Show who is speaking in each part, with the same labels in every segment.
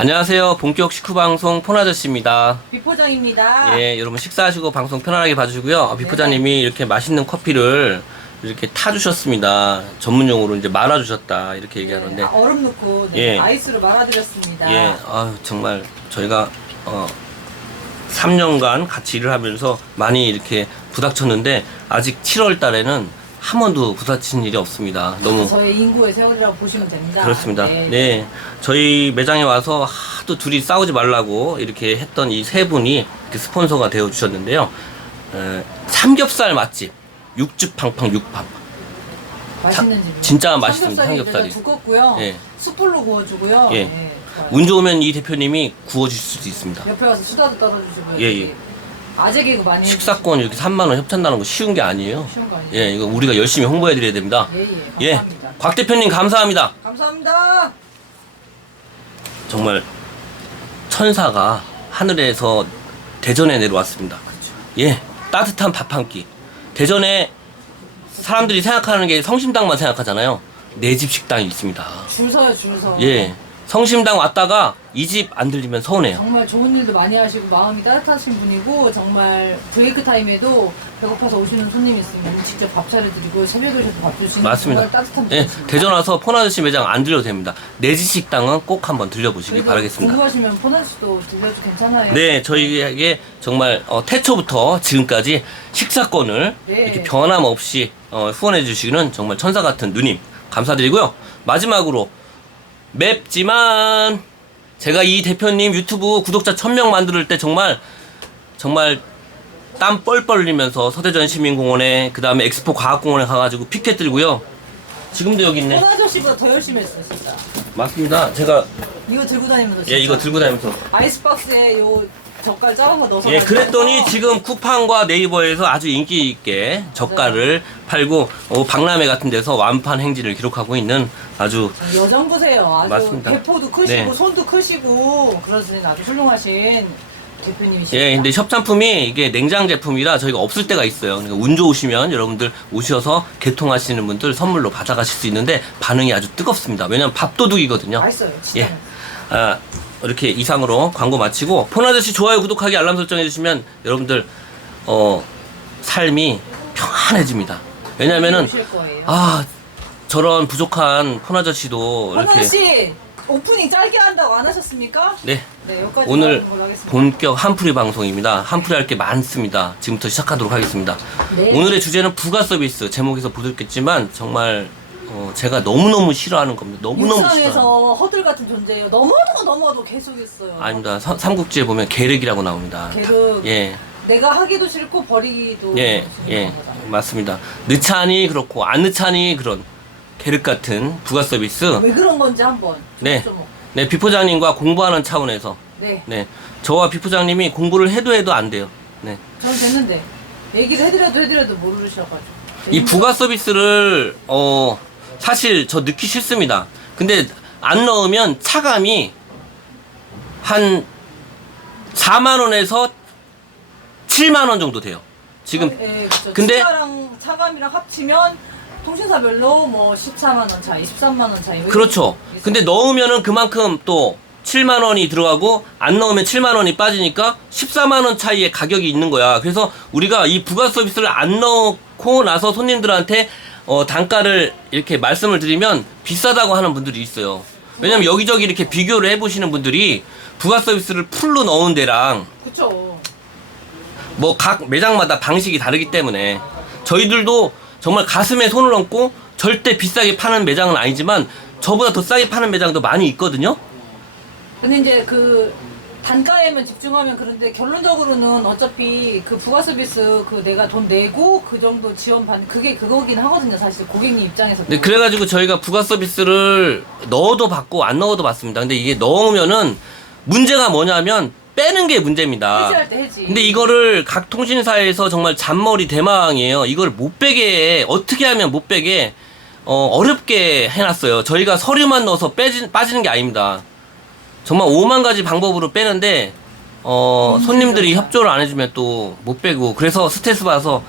Speaker 1: 안녕하세요. 본격 식후 방송 폰아저씨입니다.
Speaker 2: 비포장입니다.
Speaker 1: 예, 여러분 식사하시고 방송 편안하게 봐주시고요. 비포자님이 이렇게 맛있는 커피를 이렇게 타주셨습니다. 전문용어로 이제 말아주셨다 이렇게 얘기하는데,
Speaker 2: 아, 얼음 넣고 네,
Speaker 1: 예.
Speaker 2: 아이스로 말아드렸습니다.
Speaker 1: 예, 아 정말 저희가 어 3년간 같이 일을 하면서 많이 이렇게 부닥쳤는데 아직 7월 달에는 한 번도 부닥친 일이 없습니다. 너무
Speaker 2: 저의 인구의 세월이라고 보시면 됩니다.
Speaker 1: 그렇습니다. 네. 저희 매장에 와서 하도 둘이 싸우지 말라고 이렇게 했던 이 세 분이 이렇게 스폰서가 되어 주셨는데요. 에, 삼겹살 맛집 육즙팡팡 육밥.
Speaker 2: 맛있는 집이에요.
Speaker 1: 진짜 맛있습니다, 삼겹살이.
Speaker 2: 두껍고요.
Speaker 1: 예.
Speaker 2: 숯불로 구워주고요.
Speaker 1: 예.
Speaker 2: 좋아요.
Speaker 1: 운 좋으면 이 대표님이 구워주실 수도 있습니다.
Speaker 2: 옆에 와서 수다도 떨어주시고요.
Speaker 1: 예, 예.
Speaker 2: 아재 개그 많이
Speaker 1: 식사권 이렇게 3만 원 협찬다는 거 쉬운 게 아니에요.
Speaker 2: 쉬운 거 아니에요?
Speaker 1: 예, 이거 우리가 열심히 홍보해 드려야 됩니다.
Speaker 2: 예, 예.
Speaker 1: 예.
Speaker 2: 감사합니다.
Speaker 1: 곽 대표님 감사합니다.
Speaker 2: 감사합니다.
Speaker 1: 정말 천사가 하늘에서 대전에 내려왔습니다. 예, 따뜻한 밥 한 끼. 대전에 사람들이 생각하는 게 성심당만 생각하잖아요. 내 집 식당이 있습니다.
Speaker 2: 줄 서요, 줄 서.
Speaker 1: 예, 성심당 왔다가 이 집 안 들리면 서운해요.
Speaker 2: 정말 좋은 일도 많이 하시고 마음이 따뜻하신 분이고 정말 브레이크 타임에도 배고파서 오시는 손님 있으면 직접 밥 차려드리고 새벽에 오셔서 밥 주시는
Speaker 1: 맞습니다.
Speaker 2: 정말 따뜻한
Speaker 1: 예,
Speaker 2: 분이십니다.
Speaker 1: 대전 와서 폰 아저씨 매장 안 들려도 됩니다. 내집 식당은 꼭 한번 들려보시기
Speaker 2: 그리고
Speaker 1: 바라겠습니다.
Speaker 2: 궁금하시면 포나스도 들려도 괜찮아요.
Speaker 1: 네, 저희에게 정말 어, 태초부터 지금까지 식사권을
Speaker 2: 네.
Speaker 1: 이렇게 변함없이 어, 후원해 주시는 정말 천사 같은 누님 감사드리고요. 마지막으로 맵지만 제가 이 대표님 유튜브 구독자 1000명 만들 때 정말 정말 땀 뻘뻘 흘리면서 서대전 시민공원에 그 다음에 엑스포 과학공원에 가가지고 피켓 들고요. 지금도 여기 있네.
Speaker 2: 포나 아저씨보다 더 열심히 했어요, 진짜.
Speaker 1: 맞습니다. 제가
Speaker 2: 이거 들고 다니면서 진짜
Speaker 1: 예 이거 들고 다니면서
Speaker 2: 아이스박스에 요 젓갈 작은 거 넣어서
Speaker 1: 예, 그랬더니
Speaker 2: 와서
Speaker 1: 지금 쿠팡과 네이버에서 아주 인기 있게 젓갈을 팔고 어, 박람회 같은 데서 완판 행진을 기록하고 있는 아주
Speaker 2: 여정 보세요. 아주
Speaker 1: 맞습니다.
Speaker 2: 배포도 크시고
Speaker 1: 네.
Speaker 2: 손도 크시고 그러시는 아주 훌륭하신 대표님이십니다.
Speaker 1: 예, 근데 협찬품이 이게 냉장 제품이라 저희가 없을 때가 있어요. 그러니까 운 좋으시면 여러분들 오셔서 개통하시는 분들 선물로 받아가실 수 있는데 반응이 아주 뜨겁습니다. 왜냐면 밥도둑이거든요.
Speaker 2: 맛있어요, 진짜.
Speaker 1: 예. 아, 이렇게 이상으로 광고 마치고 폰 아저씨 좋아요, 구독하기, 알람 설정 해주시면 여러분들 어 삶이 평안해집니다. 왜냐면은
Speaker 2: 오실 거예요.
Speaker 1: 아 저런 부족한 폰 아저씨도 이렇게
Speaker 2: 씨 오프닝 짧게 한다고 안 하셨습니까?
Speaker 1: 네
Speaker 2: 네, 여기까지
Speaker 1: 오늘
Speaker 2: 하는 걸로 하겠습니다.
Speaker 1: 본격 한풀이 방송입니다. 한풀이 할 게 많습니다. 지금부터 시작하도록 하겠습니다.
Speaker 2: 네.
Speaker 1: 오늘의 주제는 부가 서비스 제목에서 보셨겠지만 정말 어, 제가 너무너무 싫어하는 겁니다. 너무너무 싫어하는
Speaker 2: 일상에서 허들 같은 존재예요. 넘어도 넘어도 계속 있어요.
Speaker 1: 아닙니다. 서- 삼국지에 보면 계륵이라고 나옵니다.
Speaker 2: 계속
Speaker 1: 예,
Speaker 2: 내가 하기도 싫고 버리기도
Speaker 1: 예,
Speaker 2: 싫은
Speaker 1: 예,
Speaker 2: 거잖아요.
Speaker 1: 맞습니다. 늦차니 그렇고 안 늦차니 그런 계륵 같은 부가 서비스.
Speaker 2: 왜 그런 건지 한번
Speaker 1: 네,
Speaker 2: 좀-
Speaker 1: 네 비포장님과 공부하는 차원에서
Speaker 2: 네.
Speaker 1: 네 저와 비포장님이 공부를 해도 해도 안 돼요. 네.
Speaker 2: 저는 됐는데 얘기를 해드려도 해드려도 모르셔가지고
Speaker 1: 이 부가 서비스를 어 사실 저 넣기 싫습니다. 근데 안 넣으면 차감이 한 4만 원에서 7만 원 정도 돼요. 지금
Speaker 2: 예, 그렇죠.
Speaker 1: 근데-
Speaker 2: 차랑 차감이랑 합치면 통신사별로 뭐 14만 원 차이, 13만 원 차이
Speaker 1: 그렇죠.
Speaker 2: 있어요.
Speaker 1: 근데 넣으면은 그만큼 또 7만 원이 들어가고 안 넣으면 7만 원이 빠지니까 14만 원 차이의 가격이 있는 거야. 그래서 우리가 이 부가 서비스를 안 넣고 나서 손님들한테 어, 단가를 이렇게 말씀을 드리면 비싸다고 하는 분들이 있어요. 왜냐면 여기저기 이렇게 비교를 해보시는 분들이 부가 서비스를 풀로 넣은 데랑
Speaker 2: 그렇죠.
Speaker 1: 뭐각 매장마다 방식이 다르기 때문에 저희들도 정말 가슴에 손을 얹고 절대 비싸게 파는 매장은 아니지만 저보다 더 싸게 파는 매장도 많이 있거든요.
Speaker 2: 근데 이제 그 단가에만 집중하면 그런데 결론적으로는 어차피 그 부가 서비스 그 내가 돈 내고 그 정도 지원 받는 그게 그거긴 하거든요. 사실 고객님 입장에서.
Speaker 1: 네, 그래가지고 저희가 부가 서비스를 넣어도 받고 안 넣어도 받습니다. 근데 이게 넣으면은 문제가 뭐냐면 빼는 게 문제입니다.
Speaker 2: 해지할 때 해지.
Speaker 1: 근데 이거를 각 통신사에서 정말 잔머리 대망이에요. 이걸 못 빼게 어떻게 하면 못 빼게 어, 어렵게 해놨어요. 저희가 서류만 넣어서 빼지, 빠지는 게 아닙니다. 정말 5만 가지 방법으로 빼는데 어, 손님들이 협조를 안 해주면 또 못 빼고 그래서 스트레스 받아서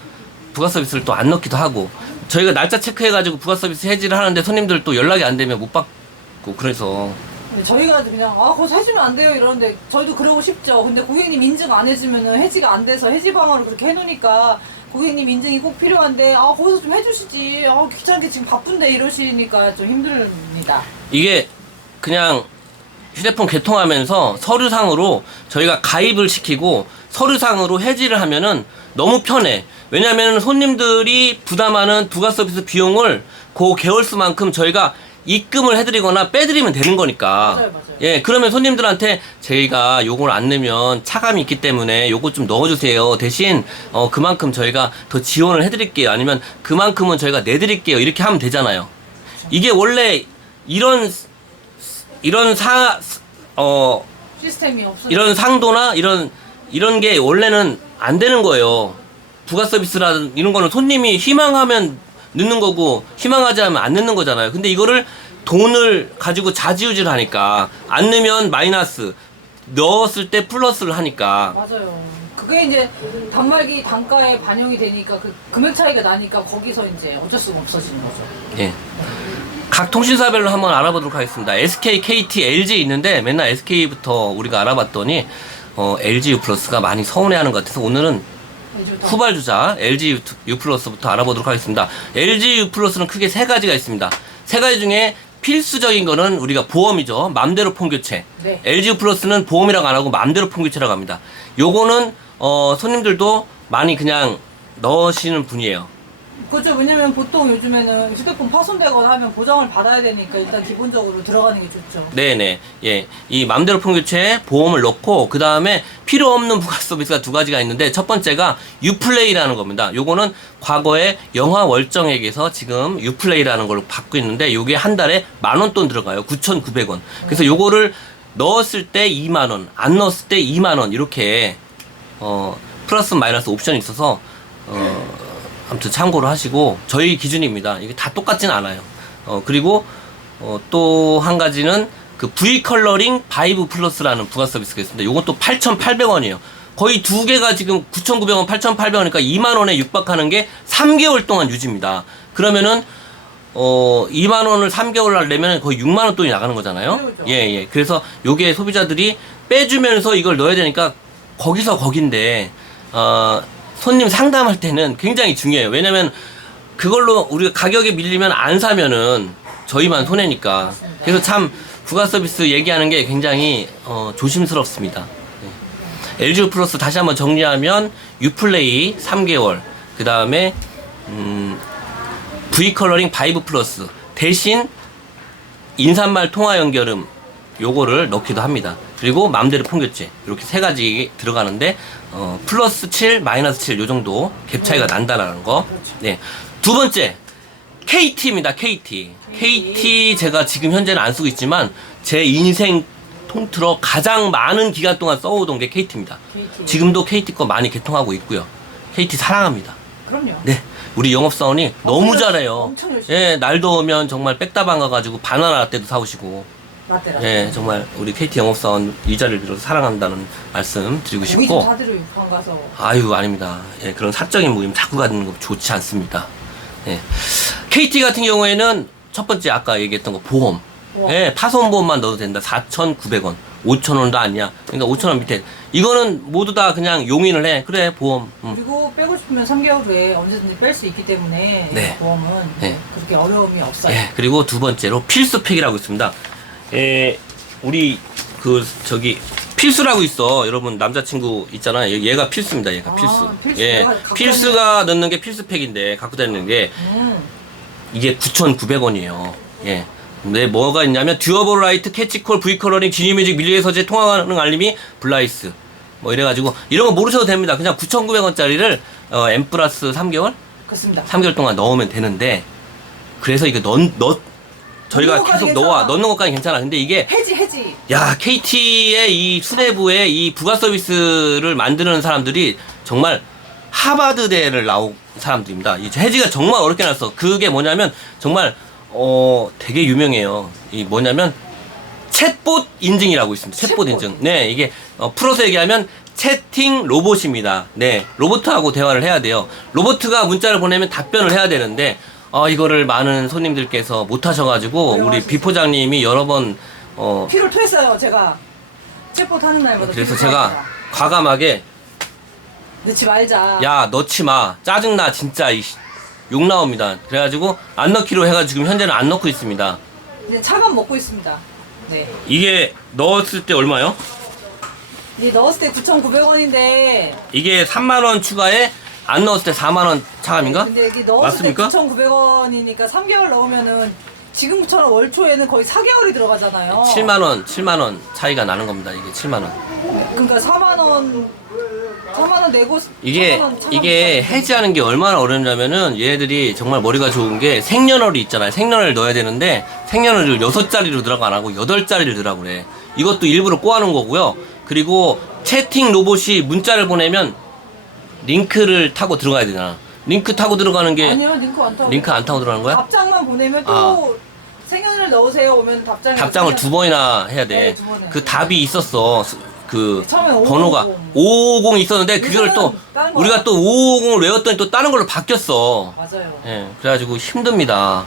Speaker 1: 부가 서비스를 또 안 넣기도 하고 저희가 날짜 체크해가지고 부가 서비스 해지를 하는데 손님들 또 연락이 안 되면 못 받고 그래서
Speaker 2: 근데 저희가 그냥 아 거기서 해주면 안 돼요 이러는데 저희도 그러고 싶죠. 근데 고객님 인증 안 해주면은 해지가 안 돼서 해지 방어를 그렇게 해놓으니까 고객님 인증이 꼭 필요한데 아 거기서 좀 해주시지. 아 귀찮게 지금 바쁜데 이러시니까 좀 힘듭니다.
Speaker 1: 이게 그냥 휴대폰 개통하면서 서류상으로 저희가 가입을 시키고 서류상으로 해지를 하면은 너무 편해. 왜냐면 손님들이 부담하는 부가 서비스 비용을 그 개월수만큼 저희가 입금을 해드리거나 빼드리면 되는 거니까.
Speaker 2: 맞아요, 맞아요.
Speaker 1: 예, 그러면 손님들한테 저희가 요걸 안 내면 차감이 있기 때문에 요거 좀 넣어주세요. 대신 어 그만큼 저희가 더 지원을 해드릴게요. 아니면 그만큼은 저희가 내드릴게요. 이렇게 하면 되잖아요. 이게 원래 이런 이런 사, 어,
Speaker 2: 시스템이 없어.
Speaker 1: 이런 상도나 이런, 이런 게 원래는 안 되는 거예요. 부가 서비스라든 이런 거는 손님이 희망하면 넣는 거고, 희망하지 않으면 안 넣는 거잖아요. 근데 이거를 돈을 가지고 자지우지를 하니까, 안 넣으면 마이너스, 넣었을 때 플러스를 하니까,
Speaker 2: 맞아요. 그게 이제 단말기 단가에 반영이 되니까 그 금액 차이가 나니까 거기서 이제 어쩔 수가 없어지는 거죠.
Speaker 1: 예. 각 통신사별로 한번 알아보도록 하겠습니다. SK, KT, LG 있는데 맨날 SK부터 우리가 알아봤더니 어, LG U 플러스가 많이 서운해하는 것 같아서 오늘은 후발주자 LG U 플러스부터 알아보도록 하겠습니다. LG U 플러스는 크게 세 가지가 있습니다. 세 가지 중에 필수적인 거는 우리가 보험이죠. 맘대로 폰교체.
Speaker 2: 네.
Speaker 1: LG U 플러스는 보험이라고 안 하고 맘대로 폰교체라고 합니다. 요거는 어, 손님들도 많이 그냥 넣으시는 분이에요.
Speaker 2: 그렇죠. 왜냐면 보통 요즘에는 휴대폰 파손되거나 하면 보장을 받아야 되니까 일단 기본적으로 들어가는 게 좋죠.
Speaker 1: 네네. 예. 이 맘대로 폰교체 보험을 넣고, 그 다음에 필요 없는 부가 서비스가 두 가지가 있는데, 첫 번째가 유플레이라는 겁니다. 요거는 과거에 영화 월정액에서 지금 유플레이라는 걸로 받고 있는데, 요게 한 달에 만 원 돈 들어가요. 9,900원. 그래서 요거를 넣었을 때 2만원, 안 넣었을 때 2만원, 이렇게, 어, 플러스 마이너스 옵션이 있어서, 어, 아무튼 참고를 하시고 저희 기준입니다. 이게 다 똑같진 않아요. 어 그리고 어, 또 한 가지는 그 V 컬러링 바이브 플러스라는 부가 서비스가 있습니다. 요건 또 8,800원이에요. 거의 두 개가 지금 9,900원, 8,800원이니까 2만 원에 육박하는 게 3개월 동안 유지입니다. 그러면은 어 2만 원을 3개월 하려면 거의 6만 원 돈이 나가는 거잖아요.
Speaker 2: 그렇죠.
Speaker 1: 예, 예. 그래서 요게 소비자들이 빼주면서 이걸 넣어야 되니까 거기서 거긴데 어 손님 상담할 때는 굉장히 중요해요. 왜냐면 그걸로 우리가 가격에 밀리면 안 사면은 저희만 손해니까. 그래서 참 부가 서비스 얘기하는 게 굉장히 어, 조심스럽습니다. 네. LG 플러스 다시 한번 정리하면 유플레이 3개월, 그 다음에 음, V 컬러링 바이브 플러스 대신 인사말 통화 연결음 요거를 넣기도 합니다. 그리고 맘대로 폰교체 이렇게 세 가지 들어가는데 어, 플러스 7, 마이너스 7 요 정도 갭 차이가 난다라는 거. 네. 두 번째 KT입니다. KT. KT 제가 지금 현재는 안 쓰고 있지만 제 인생 통틀어 가장 많은 기간 동안 써오던 게 KT입니다.
Speaker 2: KT.
Speaker 1: 지금도 KT 거 많이 개통하고 있고요. KT 사랑합니다.
Speaker 2: 그럼요.
Speaker 1: 네. 우리 영업사원이 너무 잘해요.
Speaker 2: 엄청 열심히.
Speaker 1: 예, 날 더우면 정말 백다방 가가지고 바나나 라떼도 사오시고.
Speaker 2: 라떼라.
Speaker 1: 예, 정말 우리 KT 영업사원 이 자리를 빌어서 사랑한다는 말씀 드리고 싶고.
Speaker 2: 육방 가서.
Speaker 1: 아유, 아닙니다. 예, 그런 사적인 모임 자꾸 가는 거 좋지 않습니다. 예. KT 같은 경우에는 첫 번째 아까 얘기했던 거 보험.
Speaker 2: 보험.
Speaker 1: 예, 파손보험만 넣어도 된다. 4,900원. 5,000원도 아니야. 그러니까 5,000원 밑에. 이거는 모두 다 그냥 용인을 해. 그래, 보험. 음.
Speaker 2: 그리고 빼고 싶으면 3개월 후에 언제든지 뺄 수 있기 때문에
Speaker 1: 네.
Speaker 2: 보험은
Speaker 1: 네.
Speaker 2: 그렇게 어려움이 없어요.
Speaker 1: 예, 그리고 두 번째로 필수팩이라고 있습니다. 예, 우리 그 저기 필수라고 있어. 여러분 남자친구 있잖아요. 얘- 얘가 필수입니다. 얘가
Speaker 2: 아,
Speaker 1: 필수.
Speaker 2: 필수.
Speaker 1: 예,
Speaker 2: 갖고
Speaker 1: 필수가 넣는 게 필수팩인데 갖고 다니는 게
Speaker 2: 음.
Speaker 1: 이게 9,900원이에요. 예. 네, 뭐가 있냐면 듀어블 라이트, 캐치콜, V컬러링, 지니뮤직, 밀리의 서재, 통화 가능 알림이, 블라이스. 뭐 이래가지고 이런 거 모르셔도 됩니다. 그냥 9,900원짜리를 어, M 플러스 3개월?
Speaker 2: 그렇습니다.
Speaker 1: 3개월 동안 넣으면 되는데 그래서 이거 넣, 넣 저희가
Speaker 2: 넣는 것까지
Speaker 1: 계속 넣어
Speaker 2: 괜찮아.
Speaker 1: 넣는 것까지 괜찮아. 근데 이게
Speaker 2: 해지 해지.
Speaker 1: 야 KT의 이 수뇌부의 이 부가 서비스를 만드는 사람들이 정말 하버드대를 나온 사람들입니다. 이 해지가 정말 어렵게 났어. 그게 뭐냐면 정말 어 되게 유명해요. 이 뭐냐면 챗봇 인증이라고 있습니다. 챗봇,
Speaker 2: 챗봇.
Speaker 1: 인증. 네, 이게 어, 풀어서 얘기하면 채팅 로봇입니다. 네, 로봇하고 대화를 해야 돼요. 로봇가 문자를 보내면 답변을 해야 되는데 어, 이거를 많은 손님들께서 못 하셔가지고 우리
Speaker 2: 어려워하시죠.
Speaker 1: 비포장님이 여러 번 어
Speaker 2: 피를 토했어요 제가 챗봇 하는 날마다
Speaker 1: 그래서
Speaker 2: 피를
Speaker 1: 제가
Speaker 2: 토했어요.
Speaker 1: 과감하게
Speaker 2: 넣지 말자
Speaker 1: 야 넣지 마 짜증나 진짜 이 씨. 욕 나옵니다 그래가지고 안 넣기로 해가지고 지금 현재는 안 넣고 있습니다
Speaker 2: 근데 차만 먹고 있습니다 네
Speaker 1: 이게 넣었을 때 얼마요?
Speaker 2: 이 넣었을 때 9,900원인데
Speaker 1: 이게 3만 원 추가에 안 넣었을 때 4만 원 차감인가?
Speaker 2: 근데 여기 넣었을
Speaker 1: 맞습니까?
Speaker 2: 때 9,900원이니까 3개월 넣으면은 지금처럼 월 초에는 거의 4개월이 들어가잖아요
Speaker 1: 7만 원 7만 원 차이가 나는 겁니다 이게 7만 원
Speaker 2: 그러니까 4만 원 4만 원 내고
Speaker 1: 이게
Speaker 2: 4만 원 차감
Speaker 1: 이게
Speaker 2: 받고.
Speaker 1: 해지하는 게 얼마나 어렵냐면은 얘네들이 정말 머리가 좋은 게 생년월이 있잖아요. 생년월을 넣어야 되는데 생년월을 여섯 자리로 들어가 안 하고 여덟 자리를 들어가고 그래. 이것도 일부러 꼬아놓은 거고요. 그리고 채팅 로봇이 문자를 보내면 링크를 타고 들어가야 되잖아. 링크 타고 들어가는 게
Speaker 2: 아니요 링크 안 타고
Speaker 1: 링크 안 타고 들어가는 거야?
Speaker 2: 답장만 보내면 또
Speaker 1: 아.
Speaker 2: 생년을 넣으세요 오면 답장이
Speaker 1: 답장을 두 번이나 해야 돼.
Speaker 2: 네, 두 번에.
Speaker 1: 그 답이 있었어. 스- 그
Speaker 2: 처음에 550.
Speaker 1: 번호가 550 있었는데 그걸 또
Speaker 2: 요즘은 다른 거야.
Speaker 1: 우리가 또 550을 외웠더니 또 다른 걸로 바뀌었어.
Speaker 2: 맞아요
Speaker 1: 예, 그래가지고 힘듭니다.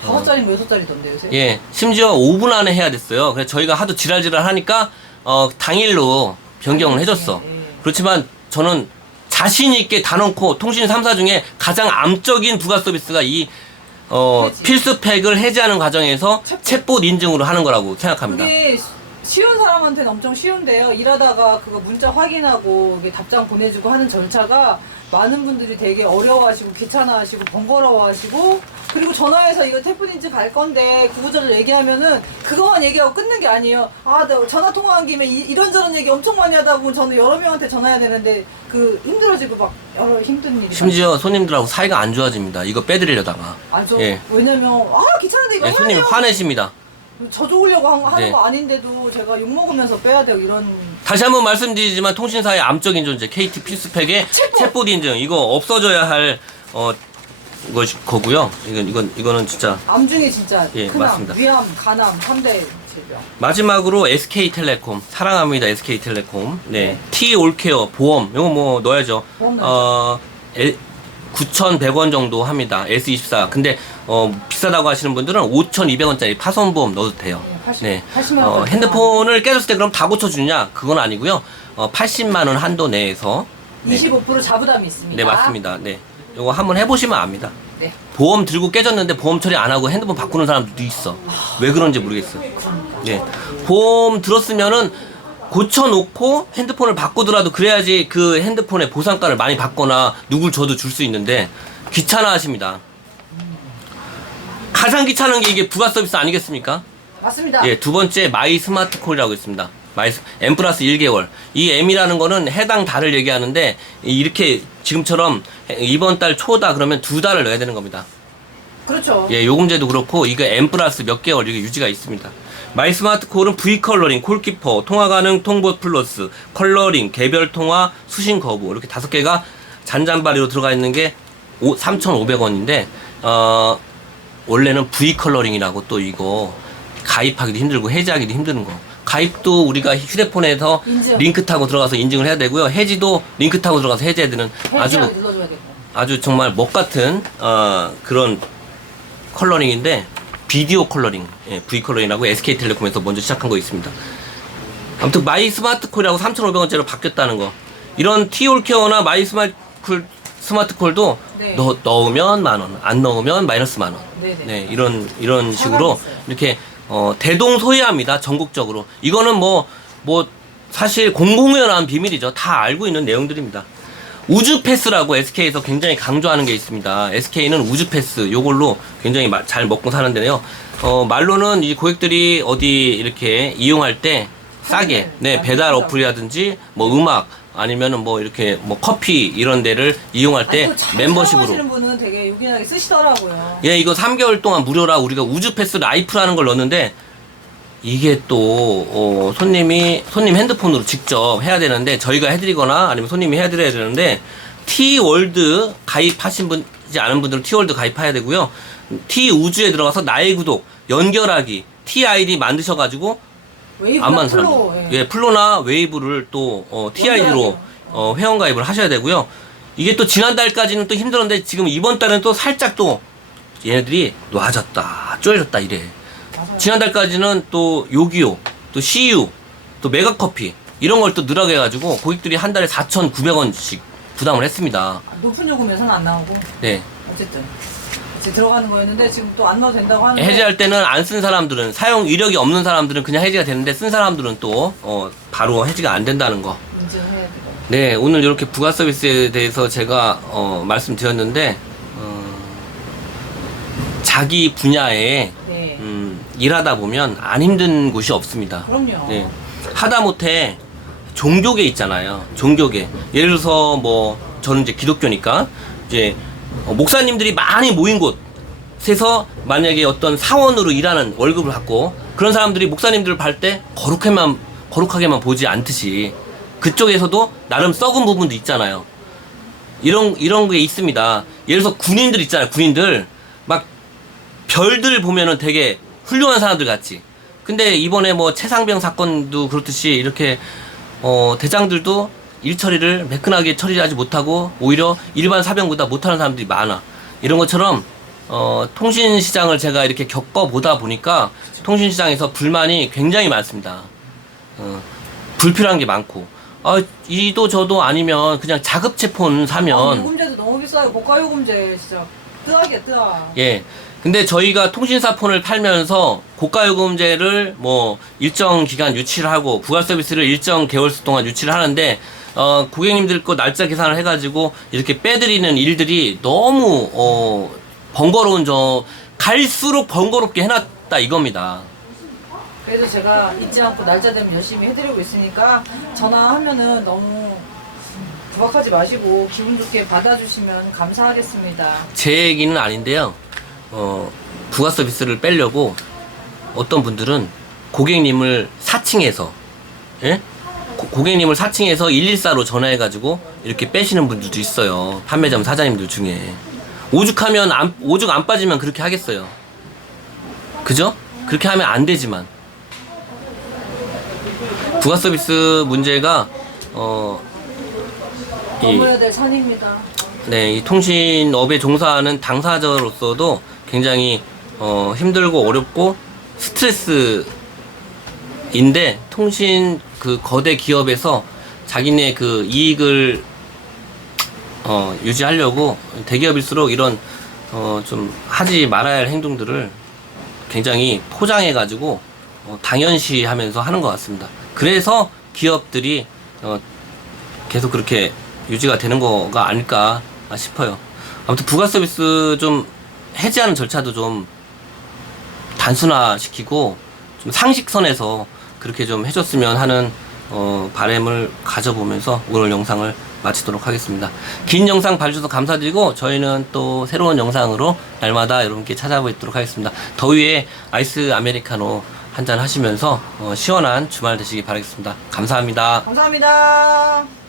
Speaker 2: 다섯 자리면 여섯 자리던데 요새
Speaker 1: 예, 심지어 5분 안에 해야 됐어요. 그래서 저희가 하도 지랄지랄 하니까, 어, 당일로 변경을 해줬어.
Speaker 2: 예, 예.
Speaker 1: 그렇지만 저는 자신 있게 다놓고 통신 3사 중에 가장 암적인 부가 서비스가 이, 어. 필수팩을 해지하는 과정에서
Speaker 2: 챗봇.
Speaker 1: 챗봇 인증으로 하는 거라고 생각합니다.
Speaker 2: 그게 쉬운 사람한테는 엄청 쉬운데요. 일하다가 그거 문자 확인하고 이게 답장 보내주고 하는 절차가 많은 분들이 되게 어려워하시고 귀찮아하시고 번거로워하시고 그리고 전화해서 이거 태풍인지 갈 건데 구구절을 얘기하면은 그거만 얘기하고 끊는 게 아니에요. 아, 나 전화 통화한 김에 이, 런저런 얘기 엄청 많이 하다 보면 저는 여러 명한테 전화해야 되는데 그 힘들어지고 막 여러 힘든 일이
Speaker 1: 심지어 손님들하고 사이가 안 좋아집니다. 이거 빼드리려다가.
Speaker 2: 아주
Speaker 1: 예.
Speaker 2: 왜냐면 아 귀찮은데 이거
Speaker 1: 예, 손님 화내십니다.
Speaker 2: 저 좋으려고 한- 하는
Speaker 1: 네.
Speaker 2: 거 아닌데도 제가 욕 먹으면서 빼야 돼요 이런
Speaker 1: 다시 한번 말씀드리지만 통신사의 암적인 존재 KT 필수팩의
Speaker 2: 챗봇.
Speaker 1: 챗봇 인증 이거 없어져야 할 어, 것이 거고요. 이건 이건 이거는 진짜
Speaker 2: 암 중에 진짜
Speaker 1: 예,
Speaker 2: 큰암,
Speaker 1: 맞습니다.
Speaker 2: 위암, 간암 3대 질병.
Speaker 1: 마지막으로 SK텔레콤 사랑합니다 SK텔레콤. 네. T 올케어 보험 이거 뭐 넣어야죠.
Speaker 2: 보험 넣어야죠.
Speaker 1: 어 9,100원 정도 합니다 S24 근데 어 비싸다고 하시는 분들은 5,200원짜리 파손보험 넣어도 돼요.
Speaker 2: 네, 80
Speaker 1: 네.
Speaker 2: 80만 원
Speaker 1: 어. 핸드폰을 깨졌을 때 그럼 다 고쳐주냐? 그건 아니고요. 어 80만 원 한도 내에서. 네,
Speaker 2: 25% 자부담이 있습니다.
Speaker 1: 네 맞습니다. 네 이거 한번 해보시면 압니다
Speaker 2: 네.
Speaker 1: 보험 들고 깨졌는데 보험 처리 안 하고 핸드폰 바꾸는 사람들도 있어. 왜 그런지 모르겠어. 예. 보험 들었으면은 고쳐놓고 핸드폰을 바꾸더라도 그래야지 그 핸드폰의 보상가를 많이 받거나 누굴 줘도 줄 수 있는데 귀찮아 하십니다. 가장 귀찮은 게 이게 부가 서비스 아니겠습니까?
Speaker 2: 맞습니다.
Speaker 1: 예, 두 번째 마이 스마트콜이라고 있습니다. 마이 스- M 플러스 1개월. 이 M이라는 거는 해당 달을 얘기하는데 이- 이렇게 지금처럼 이번 달 초다 그러면 두 달을 넣어야 되는 겁니다.
Speaker 2: 그렇죠.
Speaker 1: 예, 요금제도 그렇고 이거 M 플러스 몇 개월 이게 유지가 있습니다. 마이 스마트 콜은 V 컬러링, 콜키퍼, 통화 가능 통보 플러스, 컬러링, 개별 통화, 수신 거부 이렇게 다섯 개가 잔잔바리로 들어가 있는 게 3,500원인데 어 원래는 V 컬러링이라고 또 이거 가입하기도 힘들고 해지하기도 힘드는 거. 가입도 우리가 휴대폰에서
Speaker 2: 인증.
Speaker 1: 링크 타고 들어가서 인증을 해야 되고요. 해지도 링크 타고 들어가서 해지해야 되는 아주. 아주 정말 먹 같은 어, 그런 컬러링인데 비디오 컬러링, 예, V 컬러링이라고 SK텔레콤에서 먼저 시작한 거 있습니다. 아무튼 마이 스마트 콜이라고 3,500원짜리로 바뀌었다는 거. 이런 티올케어나 마이 스마트 콜 스마트 콜도
Speaker 2: 네.
Speaker 1: 넣, 넣으면 만 원, 안 넣으면 마이너스 만 원.
Speaker 2: 네네.
Speaker 1: 네, 이런 이런 식으로
Speaker 2: 있어요.
Speaker 1: 이렇게 어, 대동소이합니다. 전국적으로. 이거는 뭐 뭐 사실 공공연한 비밀이죠. 다 알고 있는 내용들입니다. 우주 패스라고 SK에서 굉장히 강조하는 게 있습니다. SK는 우주 패스 요걸로 굉장히 마- 잘 먹고 사는데요. 어, 말로는 이 고객들이 어디 이렇게 이용할 때 싸게 네, 배달 어플이라든지 뭐 음악 아니면은 뭐 이렇게 뭐 커피 이런 데를 이용할 때
Speaker 2: 아니,
Speaker 1: 멤버십으로
Speaker 2: 사용하시는 분은 되게 요긴하게 쓰시더라고요.
Speaker 1: 예, 이거 3개월 동안 무료라 우리가 우주 패스 라이프라는 걸 넣었는데 이게 또 어, 손님이 손님 핸드폰으로 직접 해야 되는데 저희가 해드리거나 아니면 손님이 해드려야 되는데 T 월드 가입하신 분이지 않은 분들은 T 월드 가입해야 되고요. T 우주에 들어가서 나의 구독 연결하기 T 아이디 만드셔가지고
Speaker 2: 웨이브나
Speaker 1: 안 맞는
Speaker 2: 플로,
Speaker 1: 사람들. 예, 플로나 웨이브를 또 어, TID로. 어, 회원 가입을 하셔야 되고요. 이게 또 지난달까지는 또 힘들었는데 지금 이번 달은 또 살짝 또 얘네들이 놔졌다, 쪼여졌다 이래.
Speaker 2: 맞아요.
Speaker 1: 지난달까지는 또 요기요, 또 CU, 또 메가커피 이런 걸 또 늘어게 해가지고 고객들이 한 달에 4,900원씩 부담을 했습니다.
Speaker 2: 높은 요금에서는 안 나오고
Speaker 1: 네.
Speaker 2: 어쨌든 이제 들어가는 거였는데 지금 또 안 넣어도 된다고 하는데
Speaker 1: 해지할 때는 안 쓴 사람들은 사용 이력이 없는 사람들은 그냥 해지가 되는데 쓴 사람들은 또 어, 바로 해지가 안 된다는 거.
Speaker 2: 인증해야 되고
Speaker 1: 네, 오늘 이렇게 부가 서비스에 대해서 제가 어, 말씀드렸는데 어, 자기 분야에
Speaker 2: 네
Speaker 1: 음, 일하다 보면 안 힘든 곳이 없습니다.
Speaker 2: 그럼요
Speaker 1: 네. 하다못해 종교계 있잖아요. 종교계. 예를 들어서 뭐 저는 이제 기독교니까 이제 어, 목사님들이 많이 모인 곳에서 만약에 어떤 사원으로 일하는 월급을 받고 그런 사람들이 목사님들을 볼 때 거룩하게만 거룩하게만 보지 않듯이 그쪽에서도 나름 썩은 부분도 있잖아요. 이런 이런 게 있습니다. 예를 들어서 군인들 있잖아요. 군인들 막 별들 보면은 되게 훌륭한 사람들 같지. 근데 이번에 뭐 최상병 사건도 그렇듯이 이렇게 어 대장들도 일 처리를 매끈하게 처리하지 못하고 오히려 일반 사병보다 못하는 사람들이 많아. 이런 것처럼 어 통신 시장을 제가 이렇게 겪어 보다 보니까 통신 시장에서 불만이 굉장히 많습니다. 어, 불필요한 게 많고. 아, 이도 저도 아니면 그냥 자급체 폰
Speaker 2: 아,
Speaker 1: 사면
Speaker 2: 요금제도 너무 비싸요 고가 요금제 진짜 뜨하게 뜨아
Speaker 1: 예. 근데 저희가 통신사 폰을 팔면서 고가 요금제를 뭐 일정 기간 유치를 하고 부가 서비스를 일정 개월 수 동안 유치를 하는데 어 고객님들 거 날짜 계산을 해가지고 이렇게 빼드리는 일들이 너무 어 번거로운 저 갈수록 번거롭게 해놨다 이겁니다.
Speaker 2: 그래도 제가 잊지 않고 날짜 되면 열심히 해드리고 있으니까 전화하면은 너무 부박하지 마시고 기분 좋게 받아주시면 감사하겠습니다.
Speaker 1: 제 얘기는 아닌데요. 어, 부가 서비스를 빼려고 어떤 분들은 고객님을 사칭해서, 예? 고, 고객님을 사칭해서 114로 전화해가지고 이렇게 빼시는 분들도 있어요. 판매점 사장님들 중에. 오죽하면, 안, 오죽 안 빠지면 그렇게 하겠어요. 그죠? 그렇게 하면 안 되지만. 부가 서비스 문제가, 어, 이-. 네, 이 통신업에 종사하는 당사자로서도 굉장히 어, 힘들고 어렵고 스트레스 인데 통신 그 거대 기업에서 자기네 그 이익을 어, 유지하려고 대기업일수록 이런 어, 좀 하지 말아야 할 행동들을 굉장히 포장해 가지고 어, 당연시하면서 하는 것 같습니다. 그래서 기업들이 어, 계속 그렇게 유지가 되는 거가 아닐까 싶어요. 아무튼 부가 서비스 좀 해지하는 절차도 좀 단순화시키고 좀 상식선에서 그렇게 좀 해줬으면 하는 어, 바램을 가져보면서 오늘 영상을 마치도록 하겠습니다. 긴 영상 봐주셔서 감사드리고 저희는 또 새로운 영상으로 날마다 여러분께 찾아뵙도록 하겠습니다. 더위에 아이스 아메리카노 한잔 하시면서 어, 시원한 주말 되시기 바라겠습니다. 감사합니다.
Speaker 2: 감사합니다.